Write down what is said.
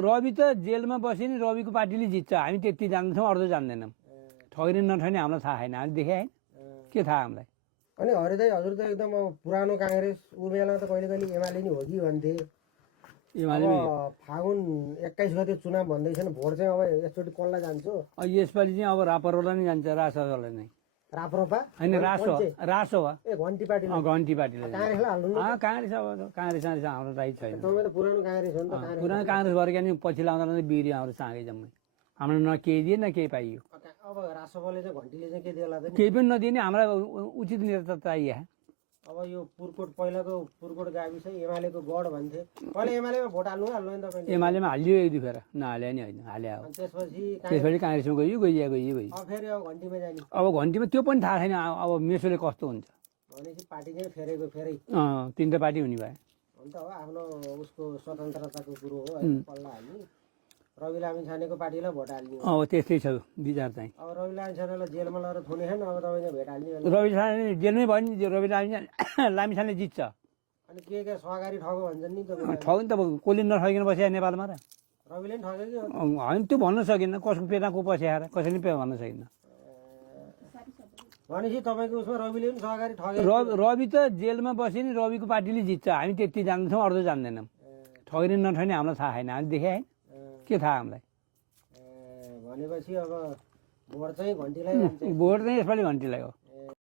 रवि त जेलमा बसे नि रविको पार्टीले जित्छ हामी त्यति जान्दछौँ अरू त जान्दैनौँ ठग्ने नठग्ने हामीलाई थाहा छैन हामी देखे होइन के थाहा हामीलाई अनि हरे दाइ हजुर त एकदम अब पुरानो काङ्ग्रेस ऊ बेला त कहिले कहिले एमाले नि हो कि भन्थे एमाले अब फागुन 21 गते चुनाव भन्दैछन् भोट चाहिँ अब यसचोटि कसलाई जान्छ यसपालि चाहिँ अब रापरवाला नै जान्छ रासोवाला नै राप्रपा होइन रासो हो ए घन्टी पार्टी घन्टी पार्टीले काङ्ग्रेसलाई हाल्नु न काङ्ग्रेस अब काङ्ग्रेस हाम्रो राइट छैन तपाईँ त पुरानो काङ्ग्रेस हो नि त काङ्ग्रेस पुरानो काङ्ग्रेस गरेका नि पछि लाउँदा बिग्रियो हाम्रो चाँगै जम्मै हाम्रो न केही दिए न केही पाइयो अब रासोपाले चाहिँ घन्टीले चाहिँ के देला त नि केही पनि नदिए नि हामीलाई उचित नेता चाहियो अब यो पुरकोट पहिलाको पुरकोट गाविस एमालेको गढ भन्थे पहिला एमालेमा भोट हाल्नु नि तपाईँले एमालेमा हालियो एक दुई फेर नहाले नि होइन हाले हो अनि त्यसपछि त्यसपछि काङ्ग्रेसमा गइयो अब फेरि अब घन्टीमा जाने अब घन्टीमा त्यो पनि थाहा छैन अब मेसोले कस्तो हुन्छ भनेपछि पार्टी चाहिँ फेरै तिनवटा पार्टी हुने भयो हुन्छ हो आफ्नो उसको स्वतन्त्रताको कुरो हो होइन पल्ला हाल्ने रवि लामिछानेको पार्टीलाई भोट हाल्ने अब त्यस्तै छ विचार चाहिँ अब रवि लामिछानेलाई जेलमा लगेर थुने छैन अब तपाईँले भेट हाल्ने रवि छाने जेलमै भयो नि रवि लामिछाने जित्छ अनि के सहकारी ठगो भन्छन् नि तपाईँ ठग नि त कसले नठगिन बस्या नेपालमा र रविले पनि ठग्यो कि होइन त्यो भन्न सकिन्न कसको पेटा को पस्याएर कसैले भन्न सकिन्न भनेपछि तपाईँको उसमा रविले पनि सहकारी ठग्यो रवि त जेलमा बसे नि रविको पार्टीले जित्छ हामी त्यति जान्दछौँ अरू त जान्दैनौँ ठग्ने नठग्ने हामीलाई थाहा छैन हामी देखे होइन के थाहा हामीलाई भनेपछि अब भोट चाहिँ घन्टीलाई भोट चाहिँ यसपालि घन्टीलाई हो